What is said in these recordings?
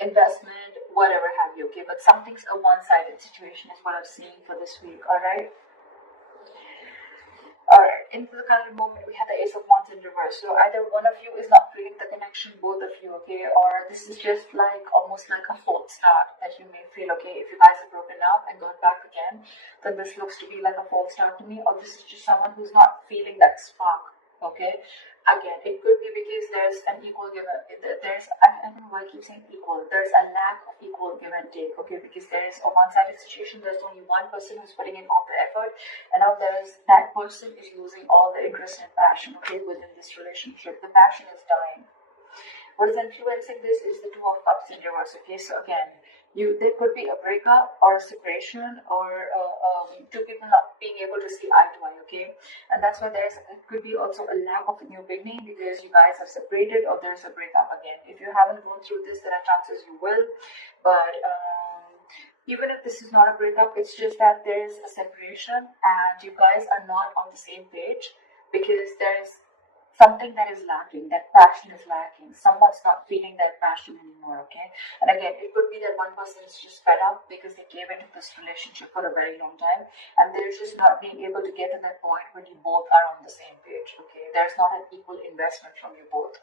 investment, whatever have you, okay? But something's a one-sided situation is what I'm seeing for this week, all right? Alright, into the current moment, we have the Ace of Wands in reverse. So either one of you is not feeling the connection, both of you, okay? Or this is just like almost like a false start that you may feel, okay? If you guys have broken up and got back again, then this looks to be like a false start to me. Or this is just someone who's not feeling that spark, okay? Again, it could be because there's an equal give and I don't know why I keep saying equal. There's a lack of equal give and take, okay? Because there is a one-sided situation. There's only one person who's putting in all the effort, and now that person is losing all the interest and passion, okay, within this relationship. The passion is dying. What is influencing this is the Two of Cups in reverse, okay? So again, there could be a breakup or a separation or two people not being able to see eye to eye, okay? And that's why it could be also a lack of a new beginning because you guys have separated or there's a breakup again. If you haven't gone through this, there are chances you will, but even if this is not a breakup, it's just that there is a separation and you guys are not on the same page because there is something that is lacking, that passion is lacking. Someone's not feeling that passion anymore, okay? And again, it could be that one person is just fed up because they came into this relationship for a very long time and they're just not being able to get to that point when you both are on the same page, okay? There's not an equal investment from you both.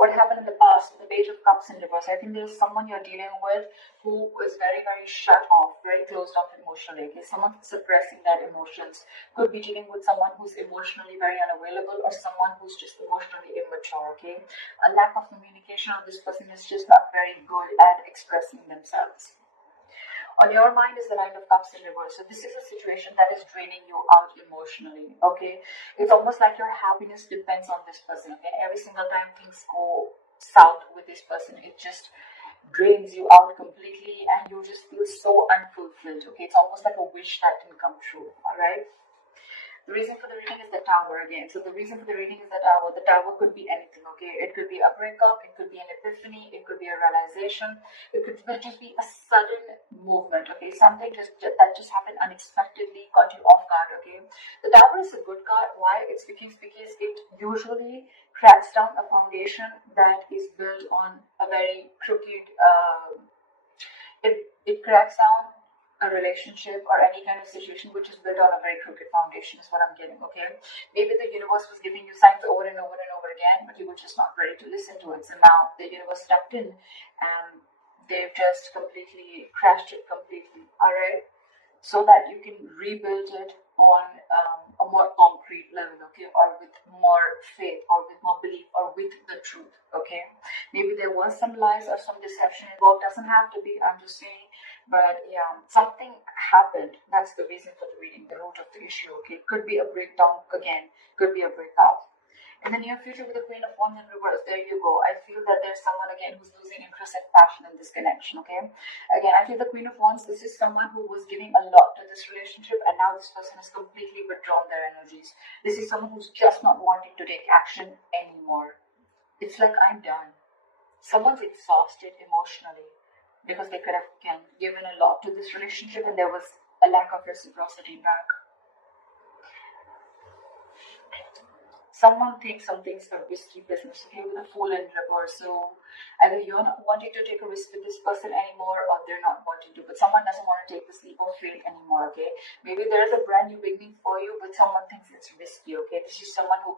What happened in the past, the Page of Cups in reverse. I think there's someone you're dealing with who is very, very shut off, very closed off emotionally. Okay? Someone suppressing their emotions. Could be dealing with someone who's emotionally very unavailable or someone who's just emotionally immature. Okay? A lack of communication of this person is just not very good at expressing themselves. On your mind is the Nine of Cups in reverse. So this is a situation that is draining you out emotionally, okay? It's almost like your happiness depends on this person, okay? Every single time things go south with this person, it just drains you out completely and you just feel so unfulfilled, okay? It's almost like a wish that didn't come true, all right? The reason for the reading is the Tower again. So the reason for the reading is the Tower. The Tower could be anything, okay? It could be a breakup, it could be an epiphany, it could be a realization, it could just be a sudden movement, okay? Something that just happened unexpectedly, caught you off guard, okay? The Tower is a good card. Why? It's because it usually cracks down a foundation that is built on a very crooked, it cracks down a relationship or any kind of situation which is built on a very crooked foundation is what I'm getting, okay? Maybe the universe was giving you signs over and over and over again, but you were just not ready to listen to it. So now the universe stepped in and they've just completely crashed it completely, all right? So that you can rebuild it on a more concrete level, okay? Or with more faith or with more belief or with the truth, okay? Maybe there was some lies or some deception involved. Doesn't have to be, I'm just saying. But yeah, something happened. That's the reason for the reading, the root of the issue, okay? Could be a breakdown again, could be a breakup. In the near future with the Queen of Wands in reverse, there you go. I feel that there's someone again who's losing interest and passion in this connection, okay? Again, I feel the Queen of Wands, this is someone who was giving a lot to this relationship and now this person has completely withdrawn their energies. This is someone who's just not wanting to take action anymore. It's like, I'm done. Someone's exhausted emotionally because they could have given a lot to this relationship and there was a lack of reciprocity back. Someone thinks some things are risky business, okay, with a Fool in reverse. So either you're not wanting to take a risk with this person anymore or they're not wanting to, but someone doesn't want to take this leap of faith anymore, okay? Maybe there's a brand new beginning for you, but someone thinks it's risky, okay? This is someone who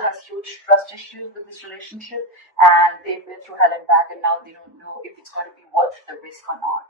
has huge trust issues with this relationship and they've been through hell and back and now they don't know if it's going to be worth the risk or not.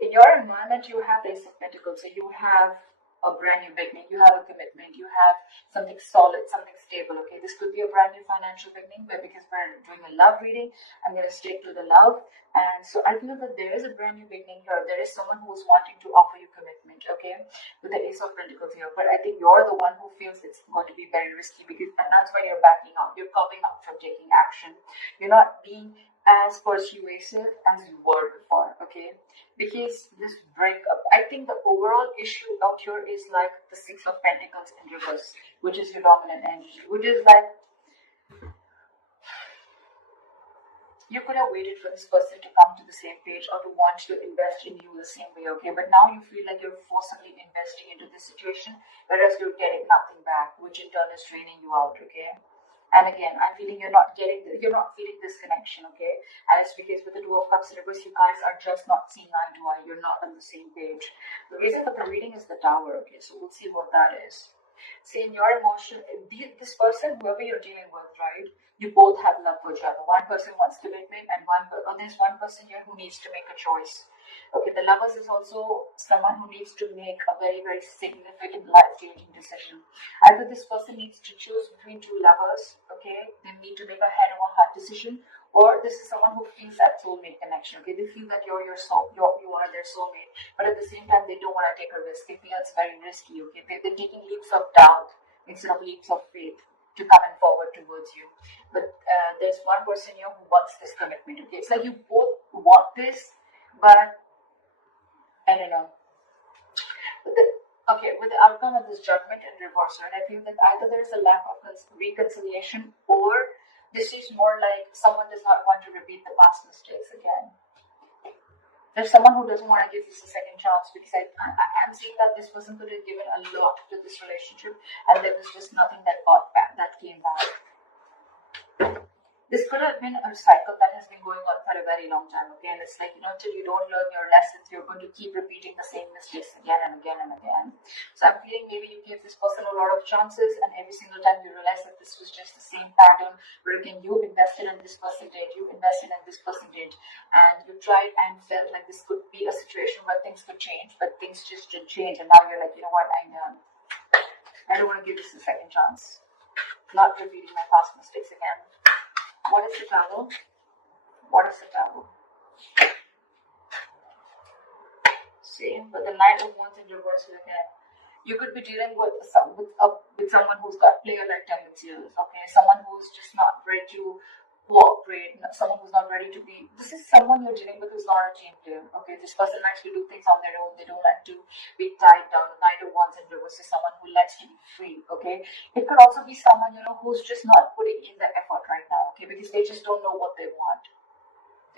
In your environment, you have the Ace of Pentacles, so you have a brand new beginning, you have a commitment, you have something solid, something stable, okay? This could be a brand new financial beginning, but because we're doing a love reading, I'm going to stick to the love. And so I feel that there is a brand new beginning here. There is someone who is wanting to offer you commitment, okay? With the Ace of Pentacles here. But I think you're the one who feels it's going to be very risky and that's why you're backing out. You're coming up from taking action. You're not being as persuasive as you were before, okay? Because this breakup, I think the overall issue out here is like the Six of Pentacles in reverse, which is your dominant energy, which is like you could have waited for this person to come to the same page or to want to invest in you the same way, okay? But now you feel like you're forcibly investing into this situation, whereas you're getting nothing back, which in turn is draining you out, okay? And again, I'm feeling you're not feeling this connection, okay? And it's because with the Two of Cups in reverse, you guys are just not seeing eye to eye. You're not on the same page. The reason for the reading is the Tower, okay? So we'll see what that is. See, in your emotion, this person, whoever you're dealing with, right? You both have love for each other. One person wants commitment, and there's one person here who needs to make a choice. Okay, the Lovers is also someone who needs to make a very, very significant life-changing decision. Either this person needs to choose between two lovers, okay? They need to make a head or heart decision, or this is someone who feels that soulmate connection, okay? They feel that you are their soulmate, but at the same time, they don't want to take a risk. They feel it's very risky, okay? They're taking leaps of doubt instead of leaps of faith to come and forward towards you. But there's one person here who wants this commitment, okay? It's like you both want this, but I don't know. With the outcome of this Judgment in reverse, right, I feel that either there's a lack of reconciliation, or this is more like someone does not want to repeat the past mistakes again. There's someone who doesn't want to give this a second chance, because I'm seeing that this person could have given a lot to this relationship, and there was just nothing that came back. This could have been a cycle that has been going on for a very long time, okay? And it's like, till you don't learn your lessons, you're going to keep repeating the same mistakes again and again and again. So I'm feeling maybe you gave this person a lot of chances, and every single time you realize that this was just the same pattern, where again, you invested in this person did, you invested in this person did, and you tried and felt like this could be a situation where things could change, but things just didn't change, and now you're like, you know what, I'm done. I don't want to give this a second chance. Not repeating my past mistakes again. What is the Tower? What is the Tower? See, but the Knight of Wands in reverse again. You could be dealing with someone who's got player-like tendencies, okay? Someone who's just not ready to cooperate, someone who's not ready to be. This is someone you're dealing with who's not a team player, okay? This person likes to do things on their own. They don't like to be tied down. The Knight of Wands in reverse is someone who likes to be free, okay? It could also be someone, who's just not putting in the effort right now, okay? Because they just don't know what they want,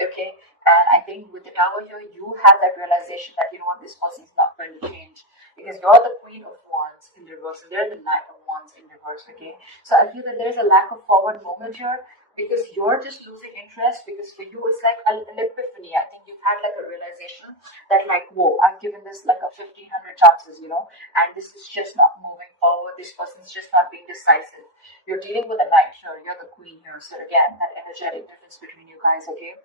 okay? And I think with the Tower here, you have that realization that, this person is not going to change, because you're the Queen of Wands in reverse, and they're the Knight of Wands in reverse, okay? So I feel that there's a lack of forward movement here, because you're just losing interest, because for you, it's like an epiphany. I think you've had like a realization that like, whoa, I've given this like a 1,500 chances, and this is just not moving forward. This person's just not being decisive. You're dealing with a Knight here. You're the Queen here. So again, that energetic difference between you guys, okay?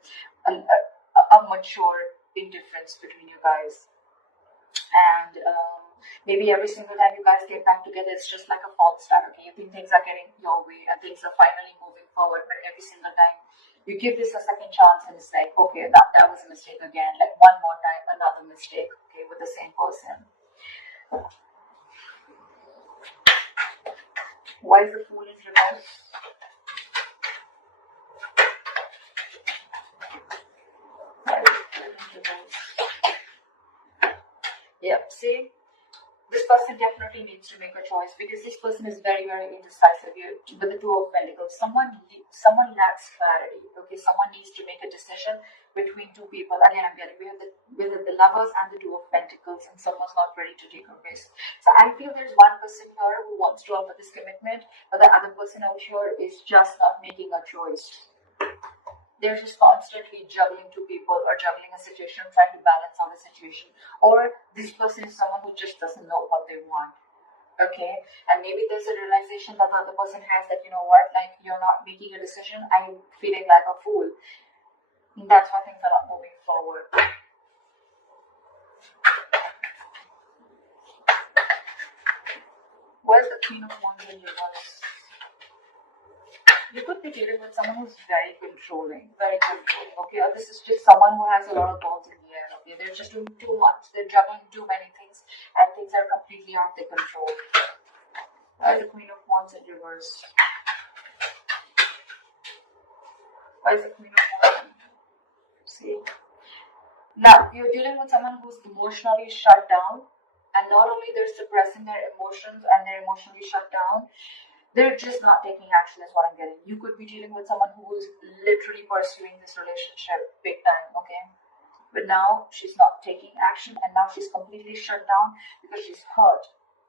A mature indifference between you guys. And maybe every single time you guys get back together, it's just like a false start, okay? You think things are getting your way and things are finally moving forward, but every single time you give this a second chance, and it's like, okay, that was a mistake again. Like one more time, another mistake, okay, with the same person. Why is the Fool in reverse? Yep, see, this person definitely needs to make a choice, because this person is very, very indecisive here with the Two of Pentacles. Someone lacks clarity, okay? Someone needs to make a decision between two people. Again, I'm getting with the Lovers and the Two of Pentacles, and someone's not ready to take a risk. So I feel there's one person here who wants to offer this commitment, but the other person out here is just not making a choice. They're just constantly juggling two people, or juggling a situation, trying to balance out a situation. Or this person is someone who just doesn't know what they want, okay? And maybe there's a realization that the other person has that, like, you're not making a decision, I'm feeling like a fool. And that's why things are not moving forward. Where's the Queen of Wands in reverse? You could be dealing with someone who's very controlling, okay? Or this is just someone who has a lot of balls in the air, okay? They're just doing too much. They're juggling too many things, and things are completely out of their control. Why is the Queen of Wands in reverse? Why is the Queen of Wands? See? Now, you're dealing with someone who's emotionally shut down, and not only they're suppressing their emotions and they're emotionally shut down, they're just not taking action, is what I'm getting. You could be dealing with someone who is literally pursuing this relationship big time, okay? But now she's not taking action, and now she's completely shut down because she's hurt.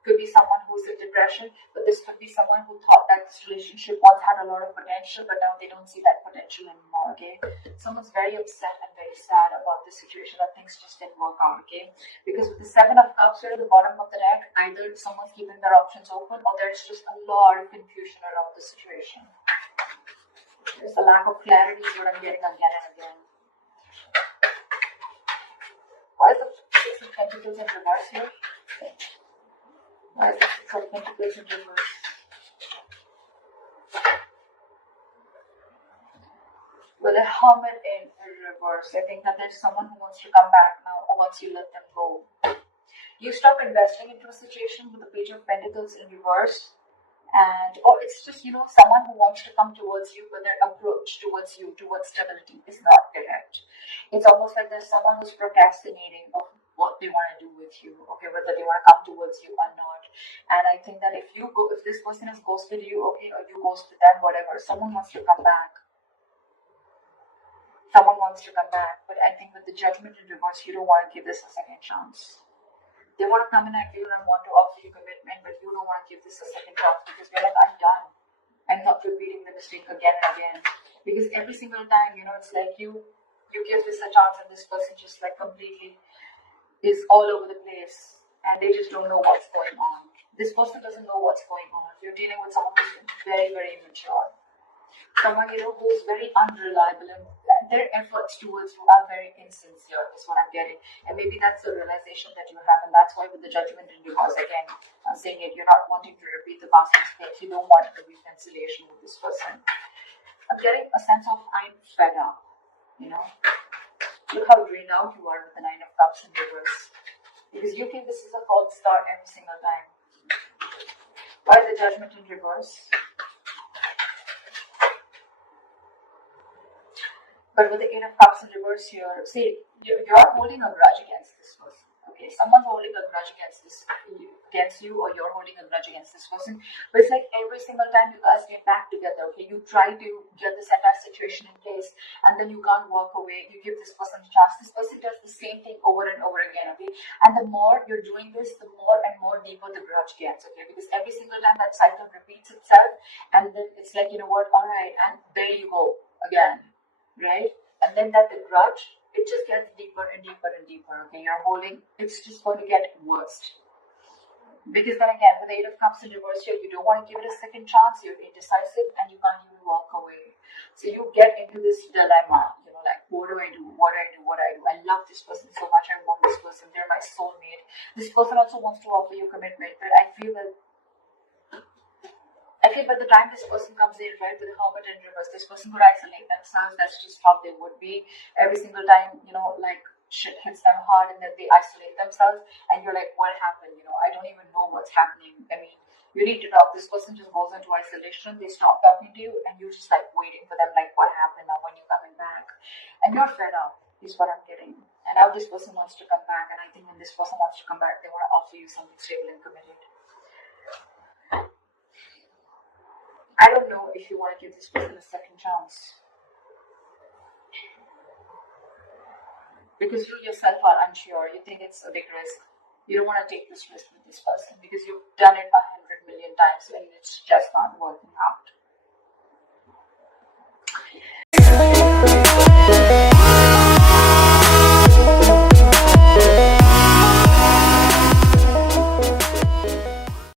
Could be someone who's in depression, but this could be someone who thought that this relationship once had a lot of potential, but now they don't see that potential anymore, okay? Someone's very upset and very sad about this situation, that things just didn't work out, okay? Because with the Seven of Cups here at the bottom of the deck, either someone's keeping their options open or there's just a lot of confusion around the situation. There's a lack of clarity is what I'm getting again and again. Why is the Six of Pentacles in reverse here? Why is the Six of Pentacles in reverse? With the Hermit in reverse, I think that there's someone who wants to come back now once you let them go. You stop investing into a situation with the Page of Pentacles in reverse, and or it's just, you know, someone who wants to come towards you, but their approach towards you, towards stability, is not correct. It's almost like there's someone who's procrastinating of what they want to do with you, okay, whether they want to come towards you or not. And I think that if this person has ghosted you, okay, or you ghosted them, whatever, someone wants to come back. Someone wants to come back, but I think with the Judgment in reverse, you don't want to give this a second chance. They want to come in at you and want to offer you commitment, but you don't want to give this a second chance because you're like, I'm done. I'm not repeating the mistake again and again. Because every single time, you know, it's like you give this a chance and this person just like completely is all over the place and they just don't know what's going on. This person doesn't know what's going on. You're dealing with someone who's very, very immature. Someone, you know, who's very unreliable and their efforts towards you are very insincere is what I'm getting. And maybe that's the realization that you have, and that's why with the Judgment in reverse, again, I'm saying it, you're not wanting to repeat the past mistakes. You don't want the reconciliation with this person. I'm getting a sense of I'm fed up, you know. Look how drained out you are with the Nine of Cups in reverse. Because you think this is a false start every single time. Why the Judgment in reverse? But with the Eight of Cups in reverse here, see, you're holding a grudge against this person. Okay, someone's holding a grudge against you, or you're holding a grudge against this person. But it's like every single time you guys get back together, okay, you try to get this entire situation in place, and then you can't walk away. You give this person a chance. This person does the same thing over and over again, okay? And the more you're doing this, the more and more deeper the grudge gets, okay? Because every single time that cycle repeats itself, and then it's like, you know what, all right, and there you go again. Right? And then that the grudge, it just gets deeper and deeper and deeper. Okay, you're holding, it's just going to get worse. Because then again, with the Eight of Cups in reverse here, you don't want to give it a second chance, you're indecisive and you can't even walk away. So you get into this dilemma, you know, like, what do I do? What do I do? What do I do? I love this person so much, I want this person, they're my soulmate. This person also wants to offer you commitment, but I feel by the time this person comes in, right, with the Hermit in reverse, this person could isolate themselves. That's just how they would be. Every single time, you know, like shit hits them hard and then they isolate themselves and you're like, what happened? You know, I don't even know what's happening. I mean, you need to talk. This person just goes into isolation. They stop talking to you and you're just like waiting for them, like, what happened now when you're coming back? And you're fed up, is what I'm getting. And now this person wants to come back, and I think when this person wants to come back, they want to offer you something stable and committed. I don't know if you want to give this person a second chance. Because you yourself are unsure. You think it's a big risk. You don't want to take this risk with this person because you've done it 100 million times and it's just not working out.